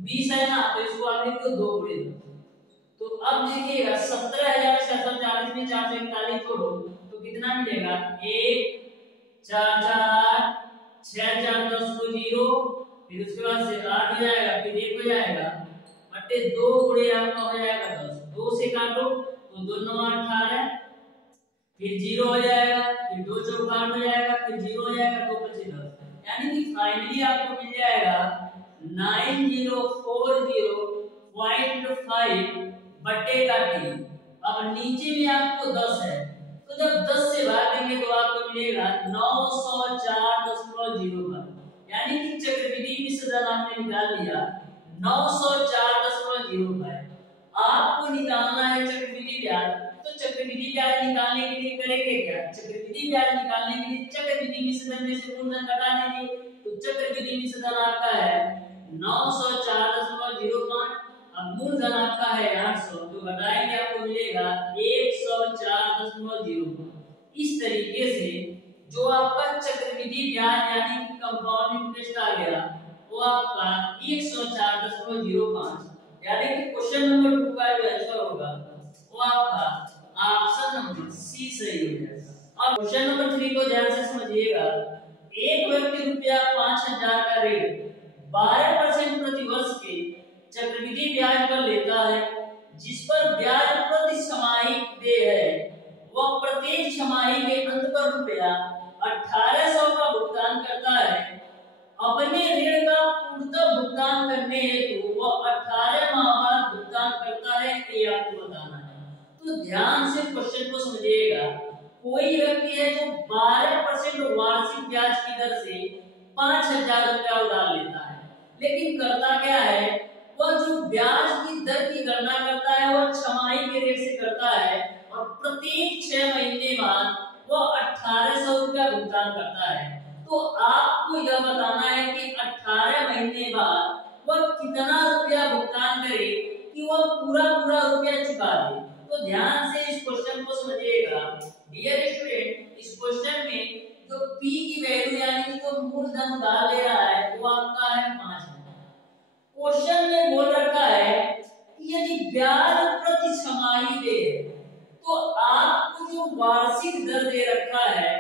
20 है ना तो इसको आप लिख दो 2 गुणे 2। तो अब देखिएगा 17640 में 441 जोड़ो तो कितना मिलेगा 1 4 4 8 6 4 10 को 0, फिर उसके बाद से 8 हो जाएगा फिर 1 हो जाएगा बटे 2 गुणे आपका हो जाएगा 10, 2 से काटो तो 2 9 18 फिर 0 हो जाएगा फिर 2 चौक 8 हो जाएगा फिर 0 हो जाएगा 2 25 10, यानी कि फाइनली आपको मिल जाएगा 9040.5 बट्टे का टी। अब नीचे में आपको 10 है, तो जब 10 से भाग देंगे तो आपको मिलेगा 904.05, यानी कि चक्रवृद्धि मिश्रधन आपने निकाल लिया 904.05। आपको निकालना है चक्रवृद्धि ब्याज, तो चक्रवृद्धि ब्याज निकालने के लिए करेंगे क्या, चक्रवृद्धि ब्याज निकालने के लिए चक्रवृद्धि मिश्रधन में से मूलधन घटा देंगे, तो चक्रवृद्धि मिश्रधन आपका है 904.05, अब मूलधन आपका है 800, तो घटाएंगे आपको मिलेगा 104.05। इस तरीके से जो आपका चक्रवृद्धि ब्याज यानी कि कंपाउंड इंटरेस्ट आ गया वो आपका 104.05, यानी कि क्वेश्चन नंबर 2 का जो आंसर होगा वो आपका ऑप्शन नंबर सी सही हो जाएगा। अब क्वेश्चन नंबर 3 को ध्यान से समझिएगा। एक व्यक्ति रुपया 5000 का ऋण 12% प्रति वर्ष के चक्रवृद्धि ब्याज पर लेता है, जिस पर ब्याज प्रति छमाही देय है, वह प्रत्येक छमाही के अंत पर रुपया 1800 का भुगतान करता है। अपने ऋण का पूर्णतः भुगतान करने हेतु वह 18 माह बाद भुगतान करता है, ये आपको बताना है। तो ध्यान से क्वेश्चन को समझिएगा। कोई व्यक्ति है जो 12% वार्षिक ब्याज की दर से 5000 रुपया उधार लेता है, लेकिन करता क्या है, वह जो ब्याज की दर की गणना करता है वह छमाही के रेट से करता है और प्रत्येक 6 महीने बाद वह 1800 रुपया भुगतान करता है। तो आपको यह बताना है कि 18 महीने बाद वह कितना रुपया भुगतान करे कि वह पूरा रुपया चुका दे। तो ध्यान से इस क्वेश्चन को समझिएगा। डियर स्टूडेंट, इस क्वेश्चन में जो P की वैल्यू यानी कि जो मूलधन उधार ले रहा है वो आपका है 5000। क्वेश्चन में बोल रखा है कि यदि ब्याज प्रति छमाही दे तो आपको जो वार्षिक दर दे रखा है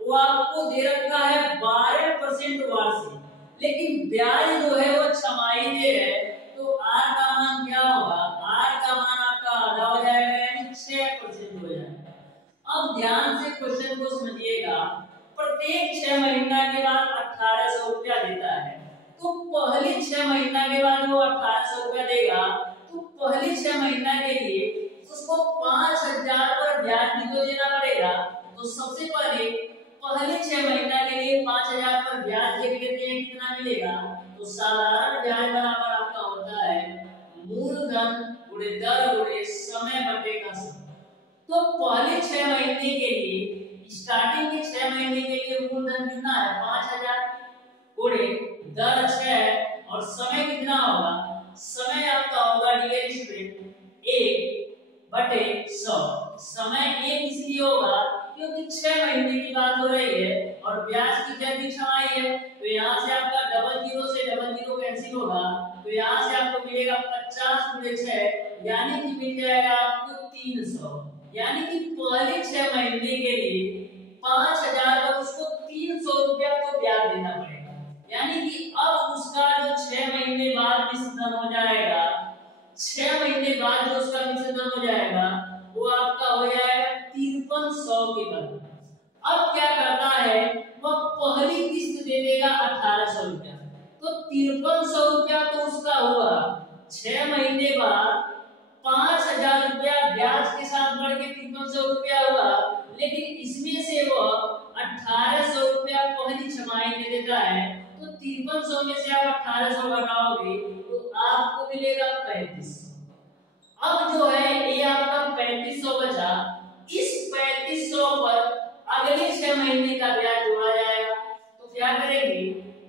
वो आपको दे रखा है 12% वार्षिक, लेकिन ब्याज जो है वो छमाही दे है, तो R का मान क्या होगा, R का मान आपका आधा हो जाएगा यानी 6% हो जाएगा। अब ध्यान से क्वेश्चन को समझिएगा। प्रत्येक 6 महीना के बाद 1800 रुपया देता है, तो पहले 6 महीना के बाद वो 1800 रुपया देगा, तो पहले 6 महीना के लिए उसको 5000 पर ब्याज भी तो देना पड़ेगा। तो सबसे पहले 6 महीना के लिए 5000 पर ब्याज देख लेते हैं कितना मिलेगा। तो साधारण ब्याज बराबर आपका होता है मूलधन गुणे दर गुणे समय बटे का समय। तो पहले 6 महीने के लिए, स्टार्टिंग के 6 महीने के लिए मूलधन कितना है 5000 गुणे दर 6 और समय कितना होगा, समय आपका होगा डियर स्टूडेंट 1/100। समय 1 इसलिए होगा क्योंकि 6 महीने की बात हो रही है और ब्याज की दर भी छमाही है, तो यहाँ से आपका 00 से 00 कैंसिल होगा, तो यहाँ से आपको मिलेगा 50 गुणे 6 यानी कि मिल जाएगा आपको 300। यानी कि पहले 6 महीने के लिए 5000 पर उसको 300 रुपया तो ब्याज देना पड़ेगा। यानी कि अब उसका जो 6 महीने बाद मिश्रधन हो जाएगा, 6 महीने बाद जो उसका मिश्रधन हो जाएगा वो आपका हो जाएगा 5300 के बराबर। अब क्या करता है, वह पहली किस्त दे देगा 1800 रुपया, तो 5300 रुपया तो उसका हुआ। 6 महीने बाद 5000 रुपया ब्याज के साथ बढ़ के 5300 रुपया हुआ, लेकिन इसमें से वो 1800 रुपया पहली छमाही दे देता है, तो 5300 में से आप 1800 घटाओगे तो आपको मिलेगा 3500। अब जो है ये आपका 3500 बचा, इस 3500 पर अगले 6 महीने का ब्याज जोड़ा जाएगा। तो क्या करेंगे,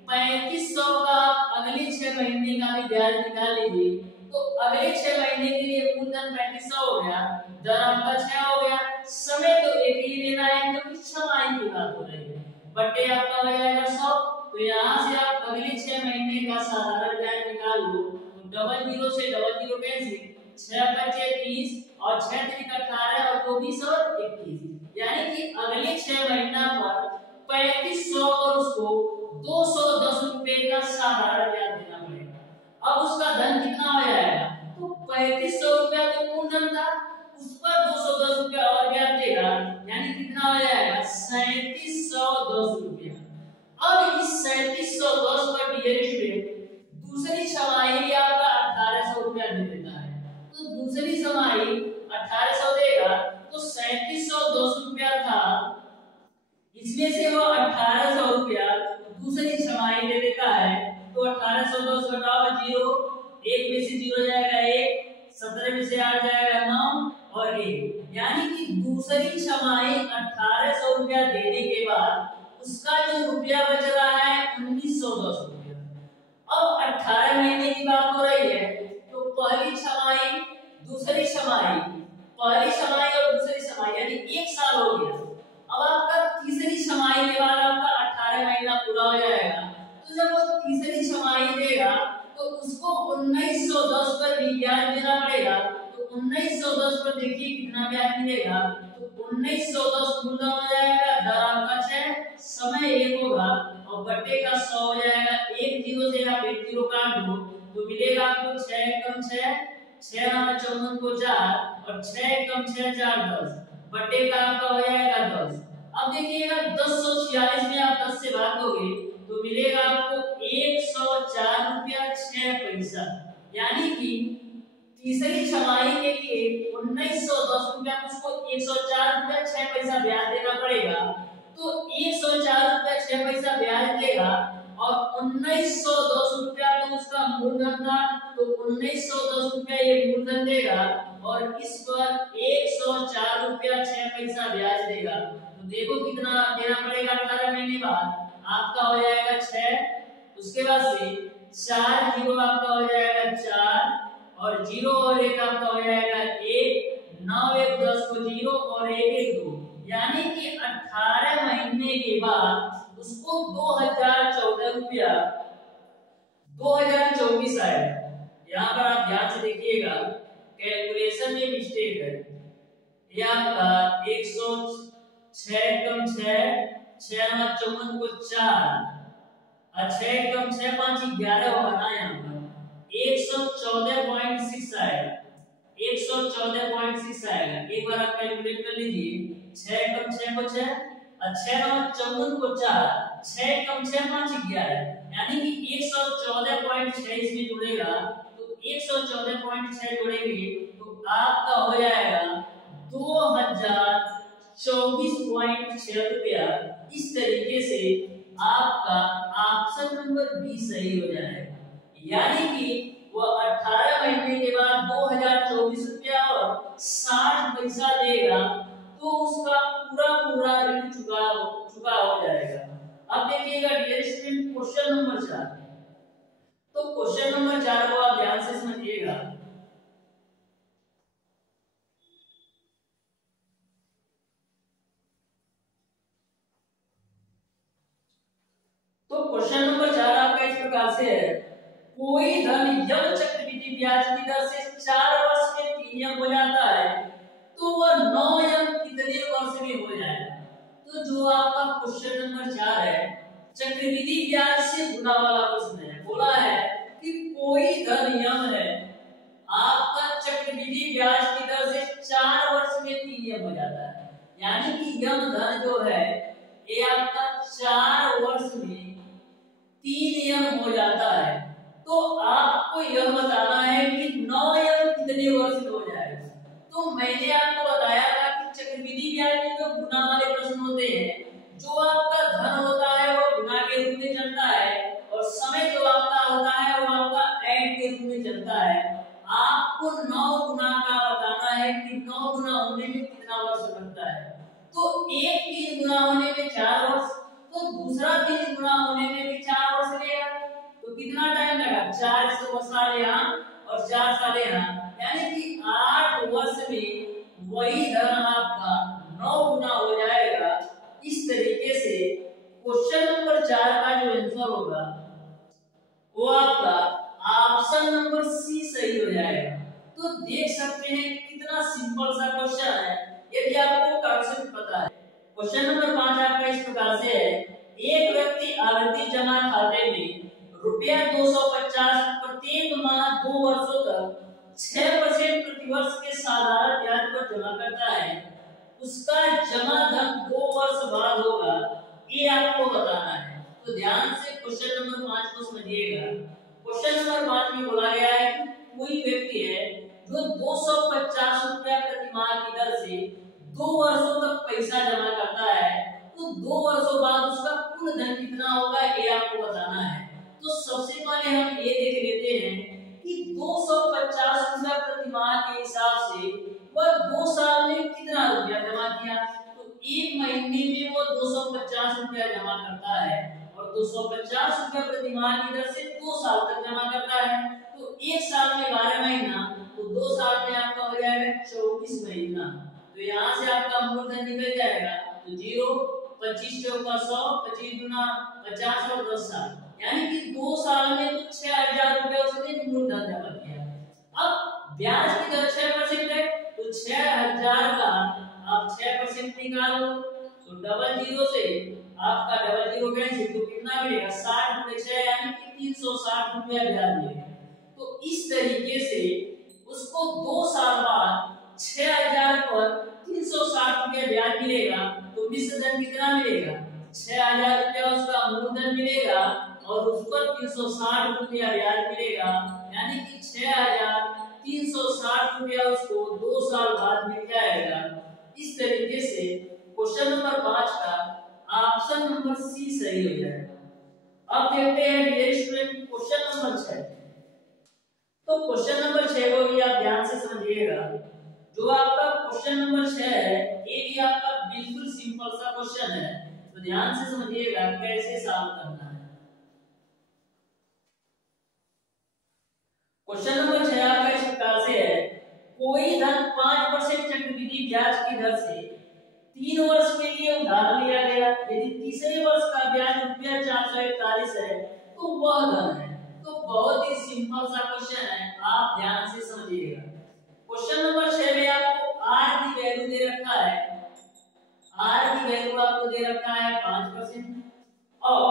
3500 का अगले 6 महीने का भी ब्याज निकाल लीजिए। तो अगले 6 महीने के लिए मूलधन 3500 हो गया, दर आपका 6 हो गया, समय तो एक ही लेना है क्योंकि छमाही की बात हो रही है, बटे आपका हो जाएगा 100। तो यहाँ से आप अगले 6 महीने का साधारण ब्याज निकाल लो, तो 00 से 00 कैंसिल, 6 बचे 30 और 6 3 18 और 2 20 और 21, यानी कि अगले 6 महीना पर 3500 और उसको 210 रुपए का साधारण ब्याज देना पड़ेगा। अब उसका धन कितना हो जाएगा, तो 3500 रुपया तो मूलधन था, उस पर 210 रुपया और ब्याज देगा, यानी कितना हो जाएगा 3710 रुपया। अब इस 3710 पर डियर स्टूडेंट दूसरी छमाही आपका 1800 रुपया दे देता है, तो दूसरी छमाही 1800 देगा तो 3710 रुपया था, इसमें से वो 1800 रुपया दूसरी छमाही में देता है तो 1810 घटाओ 0, 1 में से 0 जाएगा 1, 17 में से 8 जाएगा 9 और 1, यानी कि दूसरी छमाही 1800 रुपया देने के बाद उसका जो रुपया बच रहा है 1910 रुपया। अब 18 महीने की बात हो रही है तो पहली छमाही दूसरी छमाही, पहली छमाही और दूसरी छमाही यानी 1 साल हो गया। अब आपका तीसरी छमाही के बाद आपका 18 महीना पूरा हो जाएगा, तो जब वो तीसरी छमाही देगा तो उसको 1910 पर भी ब्याज देना पड़ेगा। तो 1910 पर देखिए कितना ब्याज मिलेगा, तो 1910 गुना हो जाएगा, दर आपका 6, समय 1 होगा और बट्टे का 100 हो जाएगा। 1 0 से आप 1 0 काट दो तो मिलेगा आपको 6 कम 6, 6 9 54 को 4 और 6 कम 6 4 10, बट्टे का आपका हो जाएगा 10। अब देखिएगा 1046 में आप 10 से भाग दोगे तो मिलेगा आपको 104 रुपया 6 पैसा, यानी कि तीसरी छमाही के लिए 1910 रुपया उसको 104 रुपया 6 पैसा ब्याज देना पड़ेगा। तो 104 रुपया 6 पैसा ब्याज देगा और 1910 रुपया तो उसका मूलधन था, तो 1910 रुपया ये मूलधन देगा और इस पर 104 रुपया 6 पैसा ब्याज देगा। तो देखो कितना देना पड़ेगा 18 महीने बाद, आपका हो जाएगा 6, उसके बाद से 4 0 आपका हो जाएगा 4 और 0 और 1 आपका हो जाएगा 1, 9 1 10 को 0 और 1 1 2, यानी कि 18 महीने के बाद उसको 2014 रुपया 2024 आएगा। यहाँ पर आप ध्यान से देखिएगा कैलकुलेशन में मिस्टेक है, ये आपका 106 कम 6, 6 9 54 को 4 और 6 कम 6 5 11 होगा ना, यहाँ पर 114.6 आएगा, 114.6 आएगा। एक बार आप कैलकुलेट कर लीजिए, 6 कम 6 को 6 और 6 9 54 को 4, 6 कम 6 5 11, यानी कि 114.6 इसमें जुड़ेगा। तो 114.6 जोड़ेंगे तो आपका हो जाएगा 2024.6 रुपया। इस तरीके से आपका ऑप्शन नंबर बी सही हो जाएगा, यानी कि वो 18 महीने के बाद 2024 रुपया और 60 पैसा देगा तो उसका पूरा ऋण चुका हो जाएगा। अब देखिएगा डियर स्टूडेंट क्वेश्चन नंबर 4, तो क्वेश्चन नंबर 4 को आप ध्यान से समझिएगा। तो क्वेश्चन नंबर 4 आपका इस प्रकार से है, कोई धन यम चक्रवृद्धि ब्याज की दर से 4 वर्ष में 3 यम हो जाता है तो वह 9 यम कितने वर्ष में हो जाएगा। तो जो आपका क्वेश्चन नंबर 4 है चक्रवृद्धि ब्याज से गुना वाला प्रश्न है, बोला है कि कोई धन यम है आपका चक्रवृद्धि ब्याज की दर से 4 वर्ष में 3 यम हो जाता है, यानी कि यम धन जो है ये आपका 4 वर्ष में 3 यम हो जाता है। तो आपको यह बताना है कि 9 यम कितने वर्ष में हो जाएगा। तो मैंने आपको बताया था कि चक्रवृद्धि ब्याज में जो गुना वाले प्रश्न होते हैं, जो आपका धन होता है वो गुना के रूप में चलता है और समय जो आपका होता है वो आपका ऐड के रूप में चलता है। आपको 9 गुना का बताना है कि 9 गुना होने में कितना वर्ष लगता है। तो एक 3 गुना होने में 4 वर्ष, तो दूसरा 3 गुना होने में भी 4 वर्ष लगेगा, तो कितना टाइम लगा 4 साल यहाँ और 4 साल यहाँ, यानी कि 8 वर्ष में वही धन आपका 9 गुना हो जाएगा। इस तरीके से क्वेश्चन नंबर 4 का जो आंसर होगा वो आपका ऑप्शन नंबर सी सही हो जाएगा। तो देख सकते हैं कितना सिंपल सा क्वेश्चन है, यदि आपको कॉन्सेप्ट पता है। क्वेश्चन नंबर 5 आपका इस प्रकार से है, एक व्यक्ति आवर्ती जमा खाते में रुपया 250 प्रत्येक माह 2 वर्षों तक 6% प्रतिवर्ष के साधारण ब्याज पर जमा करता है, उसका जमा धन 2 वर्ष बाद होगा, ये आपको बताना है। तो ध्यान से क्वेश्चन नंबर 5 को समझिएगा। क्वेश्चन नंबर 5 में बोला गया है कि कोई व्यक्ति है जो 250 रुपया प्रति माह की दर से 2 वर्षों तक पैसा जमा करता है, तो 2 वर्षों बाद उसका कुल धन कितना होगा ये आपको बताना है। तो सबसे पहले हम ये देख लेते हैं कि 250 रुपया प्रति माह के हिसाब से वह 2 साल में कितना रुपया जमा किया। तो एक महीने में वो 250 रुपया जमा करता है और 250 रुपया प्रति माह की दर से 2 साल तक जमा करता है। तो एक साल में 12 महीना, तो 2 साल में आपका हो जाएगा 24 महीना। तो यहाँ से आपका मूलधन निकल जाएगा। तो 0, 25 चौका 100, 25 गुना 50 और 10 साल, यानी कि 2 साल में तो 6000 रुपया उसने मूलधन जमा किया। अब ब्याज की दर 6% है, तो 6000 का आप 6% निकालो, तो डबल जीरो से आपका डबल जीरो कैंसिल, तो कितना मिलेगा 60 गुणे 6 यानी कि 360 रुपया ब्याज मिलेगा। तो इस तरीके से उसको 2 साल बाद 6000 पर 360 रुपया ब्याज मिलेगा। तो मिश्र धन कितना मिलेगा 6000 रुपया उसका मूलधन मिलेगा और उस पर 360 रुपया ब्याज मिलेगा, यानी कि 6360 रुपया उसको 2 साल बाद मिल जाएगा। इस तरीके से क्वेश्चन नंबर 5 का ऑप्शन नंबर सी सही हो जाएगा। अब देखते हैं डियर स्टूडेंट क्वेश्चन नंबर 6। तो क्वेश्चन नंबर 6 को भी आप ध्यान से समझिएगा। जो आपका क्वेश्चन नंबर 6 है ये भी आपका बिल्कुल सिंपल सा क्वेश्चन है, तो ध्यान से समझिएगा कैसे सॉल्व करना है। क्वेश्चन नंबर 6 आपका इस प्रकार से है, कोई धन 5% चक्रवृद्धि ब्याज की दर से 3 वर्ष के लिए उधार लिया गया। यदि तीसरे वर्ष का ब्याज रुपया 441 है तो वह धन है। तो बहुत ही सिंपल सा क्वेश्चन है, आप ध्यान से समझिएगा। क्वेश्चन नंबर 6 में आपको आर की वैल्यू दे रखा है, आर की वैल्यू आपको दे रखा है 5% और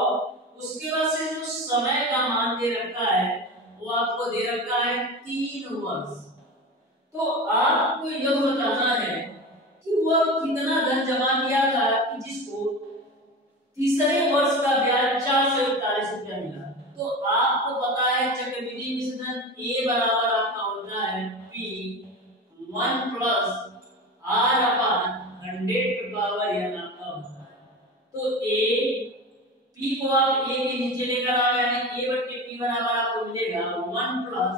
उसके बाद से जो समय का मान दे रखा है वो आपको दे रखा है 3 वर्ष। तो आपको यह बताना है कि वह कितना धन जमा किया था कि जिसको तीसरे वर्ष का ब्याज 441 रुपया मिला। तो आपको पता है चक्रवृद्धि मिश्र धन ए बराबर आपका होता है P1 प्लस R अपान 100 पावर n आपका होता है। तो A P को आप A के नीचे लेकर आओ, यानी A बटे P बराबर आपको मिलेगा 1 प्लस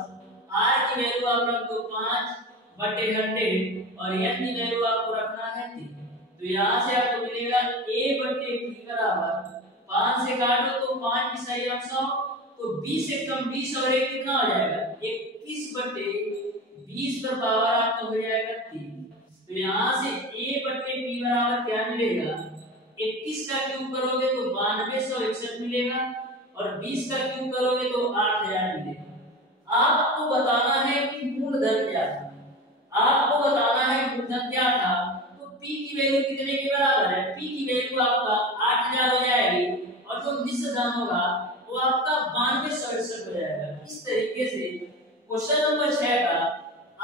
R की वैल्यू आप रख दो 5 बटे 100 और n की वैल्यू आपको रखना है 3। तो यहाँ से आपको मिलेगा A बटे P बराबर 5 से काटो तो 5 की सही 100, तो 20 से कम 20 और 1 कितना हो जाएगा 21 बटे 20 पर पावर आपका हो जाएगा 3। तो यहाँ से A बटे P बराबर क्या मिलेगा 21 का क्यूब करोगे तो 9261 मिलेगा और 20 का क्यूब करोगे तो 8000 मिलेगा। आपको बताना है कि मूलधन क्या था, आपको बताना है मूलधन क्या था। तो P की वैल्यू कितने के बराबर है, P की वैल्यू आपका 8000 हो जाएगी और जो मिश्र धन होगा वो आपका 9261 हो जाएगा। इस तरीके से क्वेश्चन नंबर 6 का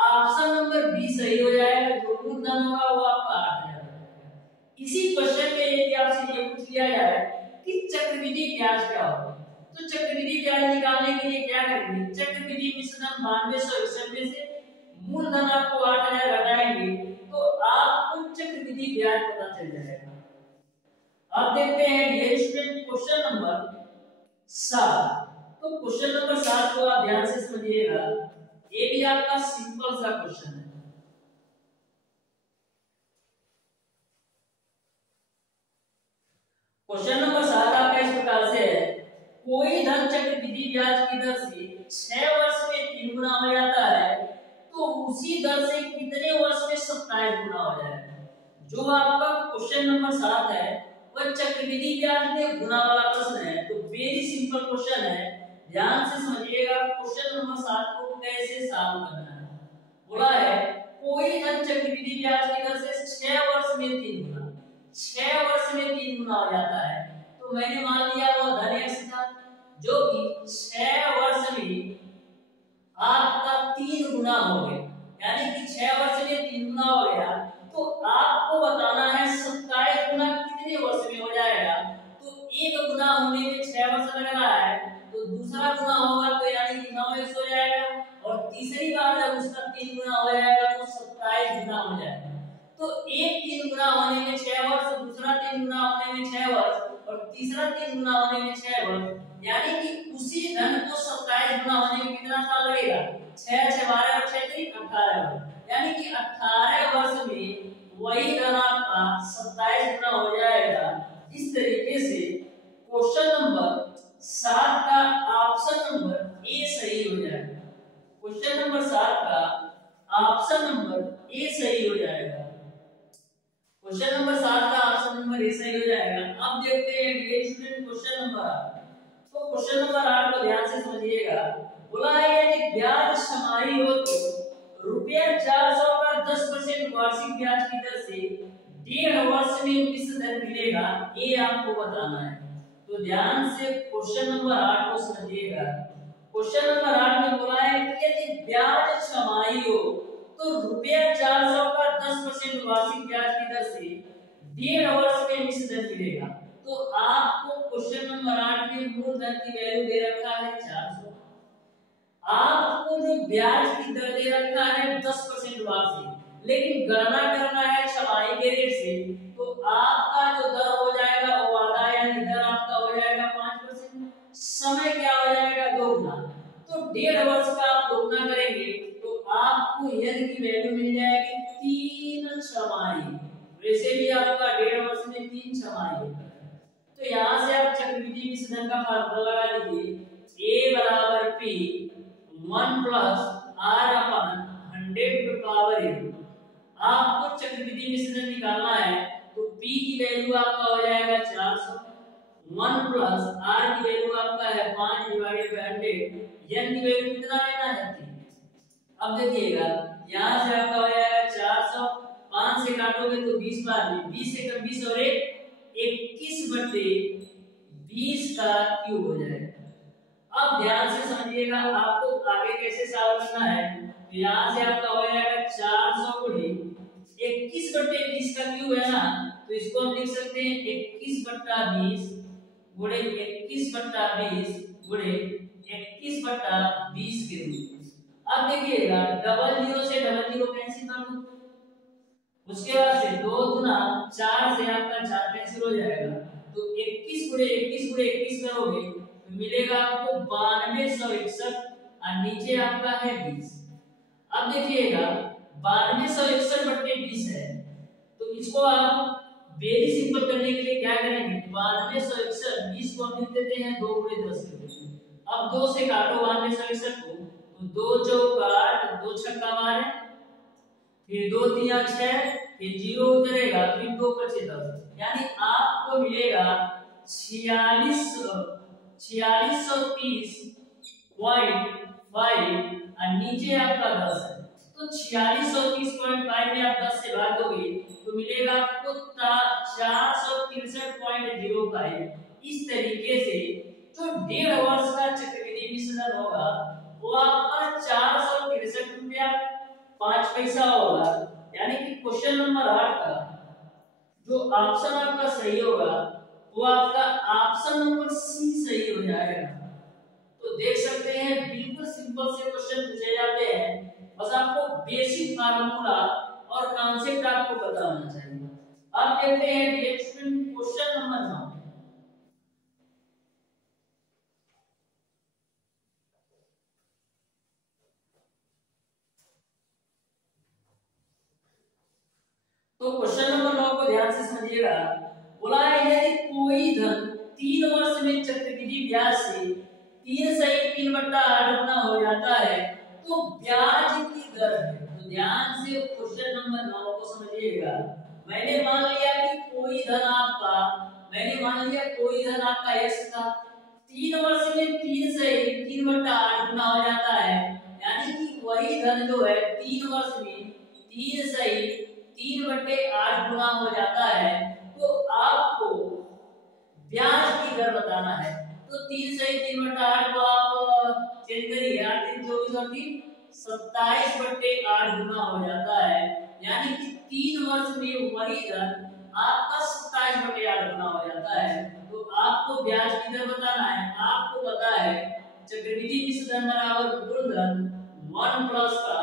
ऑप्शन नंबर बी सही हो जाएगा, जो मूलधन होगा वो आपका 8000। इसी क्वेश्चन में यदि आपसे ये पूछ लिया जाए कि चक्रवृद्धि ब्याज क्या होगा, तो चक्रवृद्धि ब्याज निकालने के लिए क्या करेंगे, चक्रवृद्धि मिश्र धन 9261 में से मूलधन आपको 8000 घटाएंगे तो आपको चक्रवृद्धि ब्याज पता चल जाएगा। अब देखते हैं डियर स्टूडेंट क्वेश्चन नंबर 7। तो क्वेश्चन नंबर 7 को आप ध्यान से समझिएगा, ये भी आपका सिंपल सा क्वेश्चन है। क्वेश्चन नंबर 7 आपका इस प्रकार से है, कोई धन चक्रवृद्धि ब्याज की दर से 6 वर्ष में 3 गुना हो जाता है तो उसी दर से कितने वर्ष में 27 गुना हो जाएगा। जो आपका क्वेश्चन नंबर 7 है वह चक्रवृद्धि ब्याज में गुना वाला प्रश्न है। तो वेरी सिंपल क्वेश्चन है, ध्यान से समझिएगा क्वेश्चन नंबर 7 को कैसे सॉल्व करना है। बोला है कोई धन चक्रवृद्धि ब्याज की दर से 6 वर्ष में 3 गुना, 6 वर्ष में 3 गुना हो जाता है। तो मैंने मान लिया वो धन x था जो कि 6 वर्ष में आपका 3 गुना हो गया, यानी कि 6 वर्ष में 3 गुना हो गया। तो आपको बताना है 27 गुना कितने वर्ष में हो जाएगा। तो एक गुना होने में 6 वर्ष लग रहा है, तो दूसरा गुना होगा तो यानी कि 9x हो जाएगा और तीसरी बार जब उसका 3 गुना गुना हो जाएगा। तो एक 3 गुना होने में 6 वर्ष, दूसरा 3 गुना होने में 6 वर्ष और तीसरा 3 गुना होने में 6 वर्ष, यानी कि उसी धन को 27 गुना होने में कितना साल लगेगा? 6 6 12 और 6 3 18 वर्ष, यानी कि 18 वर्ष में वही धन आपका 27 गुना हो जाएगा। इस तरीके से क्वेश्चन नंबर 7 का ऑप्शन नंबर ए सही हो जाएगा। क्वेश्चन नंबर 7 का ऑप्शन नंबर ए सही हो जाएगा। क्वेश्चन नंबर 7 का ऑप्शन नंबर ए सही हो जाएगा। अब देखते हैं डियर स्टूडेंट क्वेश्चन नंबर 8। तो क्वेश्चन नंबर 8 को ध्यान से समझिएगा। बोला है यदि ब्याज छमाही हो तो रुपया 400 का 10% वार्षिक ब्याज की दर से 1.5 वर्ष में किस दर मिलेगा, ये आपको बताना है। तो ध्यान से क्वेश्चन नंबर 8 को समझिएगा। क्वेश्चन नंबर 8 में बोला है कि यदि ब्याज छमाही हो तो रुपया 400 का 10% वार्षिक ब्याज की दर से 1.5 वर्ष में किस दर मिलेगा। तो आपको क्वेश्चन नंबर 8 में मूलधन की वैल्यू दे रखा है 400, आपको जो ब्याज की दर दे रखा है 10% वार्षिक, लेकिन गणना करना है छमाही के रेट से। तो आपका जो दर हो जाएगा वो आधा, यानी दर आपका हो जाएगा 5%, समय क्या हो जाएगा 2 गुना। तो 1.5 वर्ष का आप 2 गुना करेंगे तो आपको यदि की वैल्यू मिल जाएगी 3 छमाही। वैसे भी आपका 1.5 वर्ष में 3 छमाही होता है। तो यहाँ से आप चक्रवृद्धि मिश्रण का फार्मूला लगा लीजिए, a बराबर p 1 plus r upon 100 to power n। आपको चक्रवृद्धि मिश्रण निकालना है तो p की वैल्यू आपका हो जाएगा 400, 1 प्लस r की वैल्यू आपका है 5 डिवाइडेड बाय 100, n की वैल्यू कितना लेना है 3। अब देखिएगा यहाँ से आपका हो जाएगा 400, 5 से काटोगे तो 20 बार में 20 से कम 20 और 1 21/20 का क्यूब हो जाएगा। अब ध्यान से समझिएगा, आपको आगे कैसे सॉल्व करना है। तो यहाँ से आपका हो जाएगा 400 गुणे 21/20 का क्यूब है ना, तो इसको हम लिख सकते हैं 21/20 गुणे 21/20 गुणे 21/20 के रूप में। अब देखिएगा डबल जीरो से डबल जीरो कैंसिल कर दो, उसके बाद से 2 गुना 4 से आपका 4 कैंसिल हो जाएगा। तो 21 गुणे 21 करोगे तो मिलेगा आपको 9261 और नीचे आपका है 20। अब देखिएगा 9261/20 है, तो इसको आप वेरी सिंपल करने के लिए क्या करेंगे, 9261 20 को हम लिख देते हैं 2 गुणे 10 के रूप में। अब 2 से काटो 9261 को, तो 2 चौका 8, 2 छक्का 12, फिर 2 3 6, फिर 0 उतरेगा, फिर 2 बचे 10, यानी आपको मिलेगा 4630.5 और नीचे आपका 10 है। तो 4630.5 में आप 10 से भाग दोगे तो मिलेगा आपको 463.05। इस तरीके से जो 1.5 वर्ष का चक्रवृद्धि मिश्रण होगा वो आपका 463 रुपया 5 पैसा होगा, यानी कि क्वेश्चन नंबर 8 का जो ऑप्शन आपका सही होगा वो आपका ऑप्शन नंबर सी सही हो जाएगा। तो देख सकते हैं बिल्कुल सिंपल से क्वेश्चन पूछे जाते हैं, बस आपको बेसिक फार्मूला और कॉन्सेप्ट आपको पता होना चाहिए। अब देखते हैं नेक्स्ट क्वेश्चन नंबर 9। तो क्वेश्चन नंबर 9 को ध्यान से समझिएगा। बोला है यदि कोई धन 3 वर्ष में चक्रवृद्धि ब्याज से 3 से 3/8 गुना हो जाता है तो ब्याज की दर है। तो ध्यान से क्वेश्चन नंबर 9 को समझिएगा। मैंने मान लिया कोई धन आपका x था, 3 वर्ष में 3 से 3/8 गुना हो जाता है, यानी कि वही धन जो है 3 वर्ष में 3 से 3/8 गुना हो जाता है। तो आपको ब्याज की दर बताना है। तो 3 से 3/8 को आप चेंज करिए, 8 3 24 और 3 27/8 गुना हो जाता है, यानी कि 3 वर्ष में वही धन आपका 27/8 गुना हो जाता है। तो आपको ब्याज की दर बताना है। आपको पता है चक्रवृद्धि मिश्रण बराबर मूलधन 1 प्लस का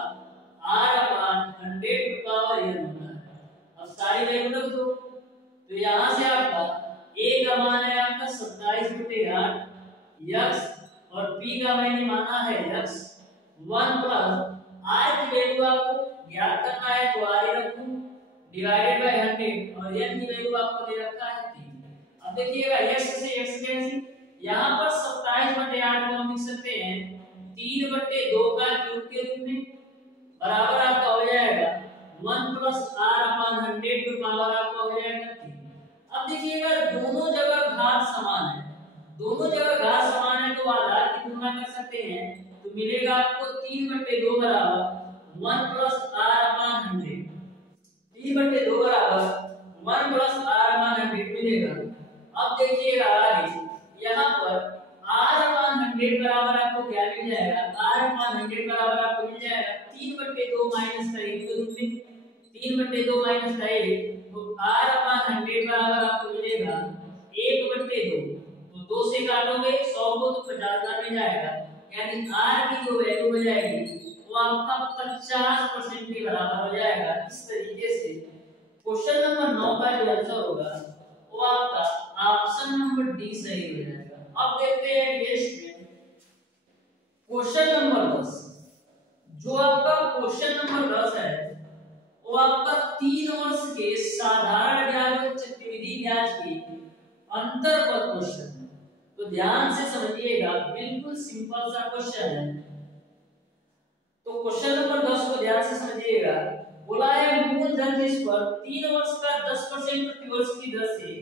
r upon 100 to power n होता है। अब सारी वैल्यू रख दो, तो यहाँ से आपका a का मान है आपका 27/8 x और p का मैंने माना है x 1 प्लस r की वैल्यू आपको ज्ञात करना है तो r ही रखूं डिवाइडेड बाय 100 और n की वैल्यू आपको दे रखा है 3। अब देखिएगा x से x कैंसिल, यहाँ पर 27/8 को हम लिख सकते हैं 3/2 का क्यूब के रूप में, बराबर आपका हो जाएगा 1 plus r upon 100 to power आपका हो जाएगा 3। अब देखिएगा दोनों जगह घात समान है, दोनों जगह घात समान है तो आधार की तुलना कर सकते हैं, तो मिलेगा आपको 3/2 बराबर 1 प्लस r अपॉन 100, 3/2 बराबर 1 प्लस r अपॉन 100 मिलेगा। अब देखिएगा आगे यहाँ पर r अपॉन 100 बराबर आपको क्या मिल जाएगा, r अपॉन 100 बराबर आपको मिल जाएगा 3/2 माइनस का 1 के रूप में, 3/2 माइनस का 1 तो r अपॉन 100 बराबर आपको मिलेगा 1/2, तो 2 से काटोगे 100 को तो 50 में जाएगा, यानी r की जो वैल्यू हो जाएगी वो आपका 50% के बराबर हो जाएगा। इस तरीके से क्वेश्चन नंबर 9 का जो आंसर होगा वो आपका ऑप्शन नंबर डी सही हो जाएगा। अब देखते हैं ये स्टूडेंट क्वेश्चन नंबर 10, जो आपका क्वेश्चन नंबर 10 है वो आपका 3 वर्ष के साधारण ब्याज और चक्रवृद्धि ब्याज के अंतर पर क्वेश्चन है, तो ध्यान से समझिएगा, बिल्कुल सिंपल सा क्वेश्चन है। तो क्वेश्चन नंबर 10 को ध्यान से समझिएगा, बोला है मूलधन जिस पर 3 वर्ष का 10% प्रतिवर्ष की दर से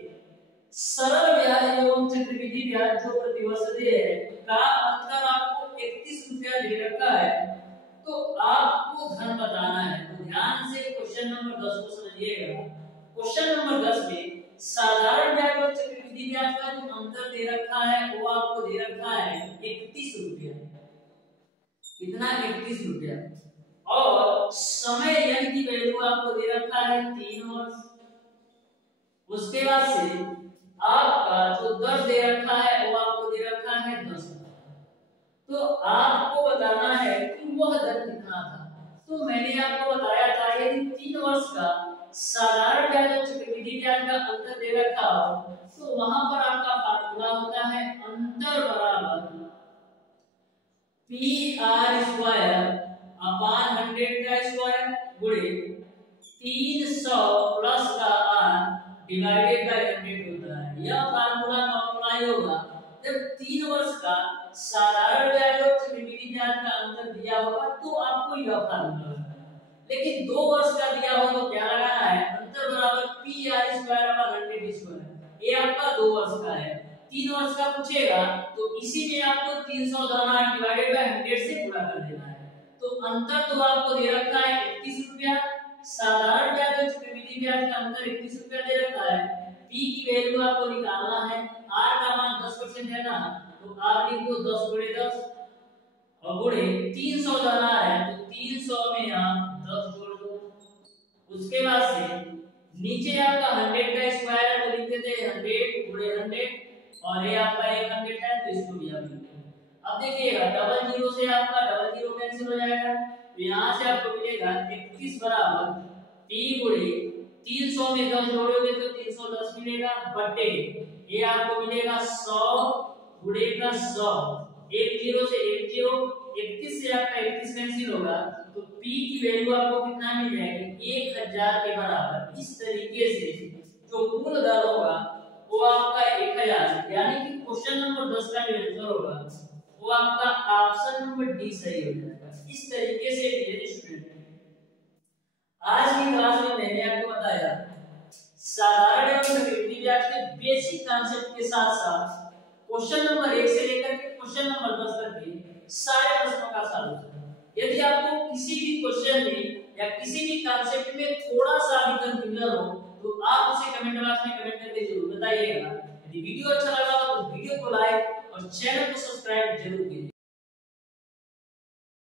सरल ब्याज एवं चक्रवृद्धि ब्याज जो प्रतिवर्ष दे है का अंतर आपको 31 रुपया दे रखा है, तो आपको धन बताना है। तो ध्यान से क्वेश्चन नंबर 10 को समझिएगा। क्वेश्चन नंबर 10 में साधारण ब्याज और चक्रवृद्धि ब्याज का जो अंतर दे रखा है वो आपको दे रखा है 31 रुपया, कितना 31 रुपया, और समय n की वैल्यू आपको दे रखा है 3 वर्ष। उसके बाद से आपका जो दर दे रखा है वो आपको दे रखा है 10, तो आपको बताना है कि वह दर कितना था। तो मैंने आपको बताया था यदि 3 वर्ष का साधारण ब्याज और चक्रवृद्धि ब्याज का अंतर दे रखा हो तो वहां पर आपका फार्मूला होता है अंतर बराबर PR स्क्वायर अपॉन 100 का स्क्वायर गुणे 300 प्लस का r डिवाइडेड बाय 100 होता है। यह फार्मूला का अप्लाई होगा जब 3 वर्ष का साधारण ब्याज और चक्रवृद्धि ब्याज का अंतर दिया होगा तो आपको यह फार्मूला लगाना है, लेकिन 2 वर्ष का दिया हो तो क्या लगाना है, अंतर बराबर PR स्क्वायर अपॉन 100 स्क्वायर। ये आपका 2 वर्ष का है, 3 वर्ष का पूछेगा तो इसी में आपको 300 द्वारा डिवाइडेड बाय 100 से गुणा कर देना है। तो अंतर तो आपको दे रखा है 31 रुपया, साधारण ब्याज और चक्रवृद्धि ब्याज का अंतर 31 रुपया दे रखा है। p की वैल्यू आपको निकालना है, r का मान 10% है ना, तो आप लिख दो 10 गुणे 10 और गुणे 300 जाना है तो 300 में आप 10 जोड़ दो। उसके बाद से नीचे आपका 100 का स्क्वायर है तो लिख देते हैं 100 गुणे 100 और ये आपका 100 है तो इसको भी आप लिख दो। अब देखिएगा डबल जीरो से आपका डबल जीरो कैंसिल हो जाएगा, तो यहाँ से आपको मिलेगा 31 बराबर p गुणे 300 में 10 जोड़ोगे तो 310 मिलेगा बटे ये आपको मिलेगा 100 गुणे का 100, एक जीरो से एक जीरो, 31 से आपका 31 कैंसिल होगा तो p की वैल्यू आपको कितना मिल जाएगी 1000 के बराबर। इस तरीके से जो कुल दर होगा वो आपका 1000, यानी कि क्वेश्चन नंबर 10 का जो आंसर होगा वो आपका ऑप्शन नंबर डी सही हो जाएगा। इस तरीके से डियर स्टूडेंट आज की क्लास में मैंने आपको बताया साधारण एवं चक्रवृद्धि ब्याज के बेसिक कांसेप्ट के साथ साथ क्वेश्चन नंबर 1 से लेकर के क्वेश्चन नंबर 10 तक के सारे प्रश्नों का सॉल्यूशन। यदि आपको किसी भी क्वेश्चन में या किसी भी कांसेप्ट में थोड़ा सा भी कंफ्यूजन हो तो आप उसे कमेंट बॉक्स में कमेंट करके जरूर बताइएगा। यदि वीडियो अच्छा लगा तो वीडियो को लाइक और चैनल को सब्सक्राइब जरूर कीजिए।